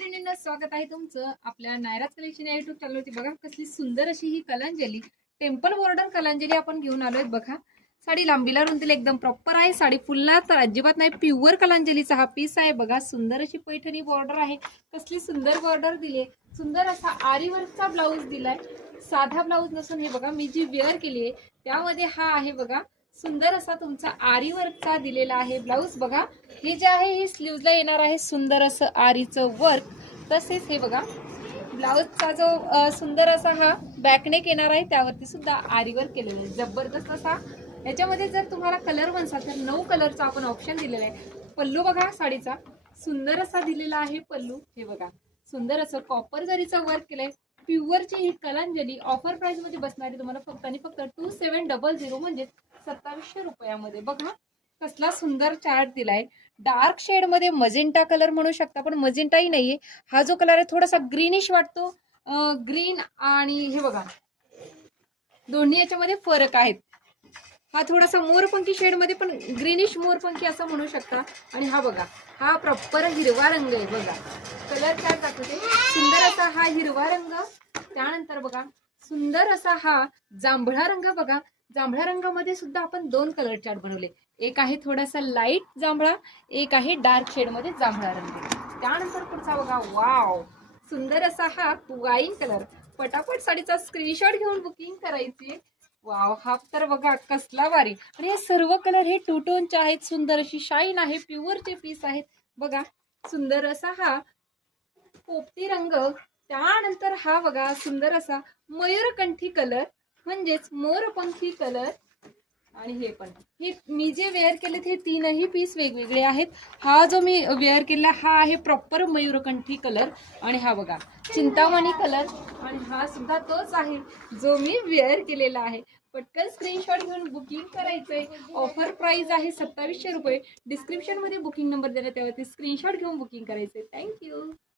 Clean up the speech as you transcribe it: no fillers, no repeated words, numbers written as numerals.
मैत्रिणींना स्वागत आहे तुमचं आपल्या नायराज कलेक्शन या युट्यूब चॅनलवरती। बघा कसली सुंदर अशी ही कलांजली टेम्पल बॉर्डर कलांजली आपण घेऊन आलोय। बघा साडी लांबीला रुंदीला एकदम प्रॉपर आहे, साडी फुलला तर अजिबात नाही, प्युअर कलांजलीचा हा पीस आहे। बघा सुंदर अशी पैठणी बॉर्डर आहे, कसली सुंदर बॉर्डर दिली, सुंदर असा आरी वर्कचा ब्लाऊज दिलाय, साधा ब्लाऊज नसून हे बघा मी जी वेअर केली आहे त्यामध्ये हा आहे बघा सुंदर असा तुमचा आरी वर्कचा दिलेला आहे ब्लाऊज। बघा हे जे आहे हे स्लीव्हजला येणार आहे सुंदर असं आरीचं वर्क, तसेच हे बघा ब्लाऊजचा जो सुंदर असा हा बॅकनेक येणार आहे त्यावरती सुद्धा आरी वर्क केलेलं आहे जबरदस्त असा। याच्यामध्ये जर तुम्हाला कलर बनसा तर 9 कलरचा आपण ऑप्शन दिलेला आहे। पल्लू बघा साडीचा सुंदर असा दिलेला आहे पल्लू, हे बघा सुंदर असं कॉपर जरीचं वर्क केलंय। प्युअरची ही कलांजली ऑफर प्राइस मध्ये बसणारी तुम्हाला फक्त आणि फक्त 2700 म्हणजे 2700 रुपयामध्ये। बघा कसला सुंदर चार्ट दिलाय, डार्क शेड मध्ये मजेंटा कलर म्हणू शकता, पण मजेंटाही नाहीये, हा जो कलर आहे थोडासा ग्रीनिश वाटतो, ग्रीन आणि हे बघा दोन्ही याच्यामध्ये फरक आहेत। हा थोडासा मोरपंखी शेड मध्ये पण ग्रीनिश मोरपंखी असं म्हणू शकता, आणि हा बघा हा प्रॉपर हिरवा रंग आहे। बघा कलर चार्ट दाखवते, सुंदर असा हा हिरवा रंग, त्यानंतर बघा सुंदर असा हा जांभळा रंग। बघा जांभळ्या रंगामध्ये सुद्धा आपण 2 कलर चार्ट बनवले, एक आहे थोडासा लाईट जांभळा, एक आहे डार्क शेड मध्ये जांभळा रंग। त्यानंतर पुढचा बघा वाव सुंदर असा हा वाईन कलर। पटापट साडीचा स्क्रीनशॉट घेऊन बुकिंग करायची। वाव हा तर बघा कसला भारी, आणि हे सर्व कलर हे 2 टोनचे आहेत, सुंदर अशी शाईन आहे, प्युअरचे पीस आहेत। बघा सुंदर असा हा पोपटी रंग, त्यानंतर हा बघा सुंदर असा मयूरकंठी कलर म्हणजेच मोरपंखी कलर, आणि हे पण हे मी जे वेअर केले ते 3ही पीस वेगवेगळे आहेत। हा जो मी वेअर केला हा आहे प्रॉपर मयूरकंठी कलर, आणि हा बघा चिंतामणी कलर, आणि हा सुद्धा तोच आहे जो मी वेअर केलेला आहे। पटकन स्क्रीनशॉट घेऊन बुकिंग करायचंय, ऑफर प्राइस आहे 2700 रुपये। डिस्क्रिप्शन मध्ये बुकिंग नंबर देण्यात त्यावरती स्क्रीनशॉट घेऊन बुकिंग करायचंय। थँक्यू।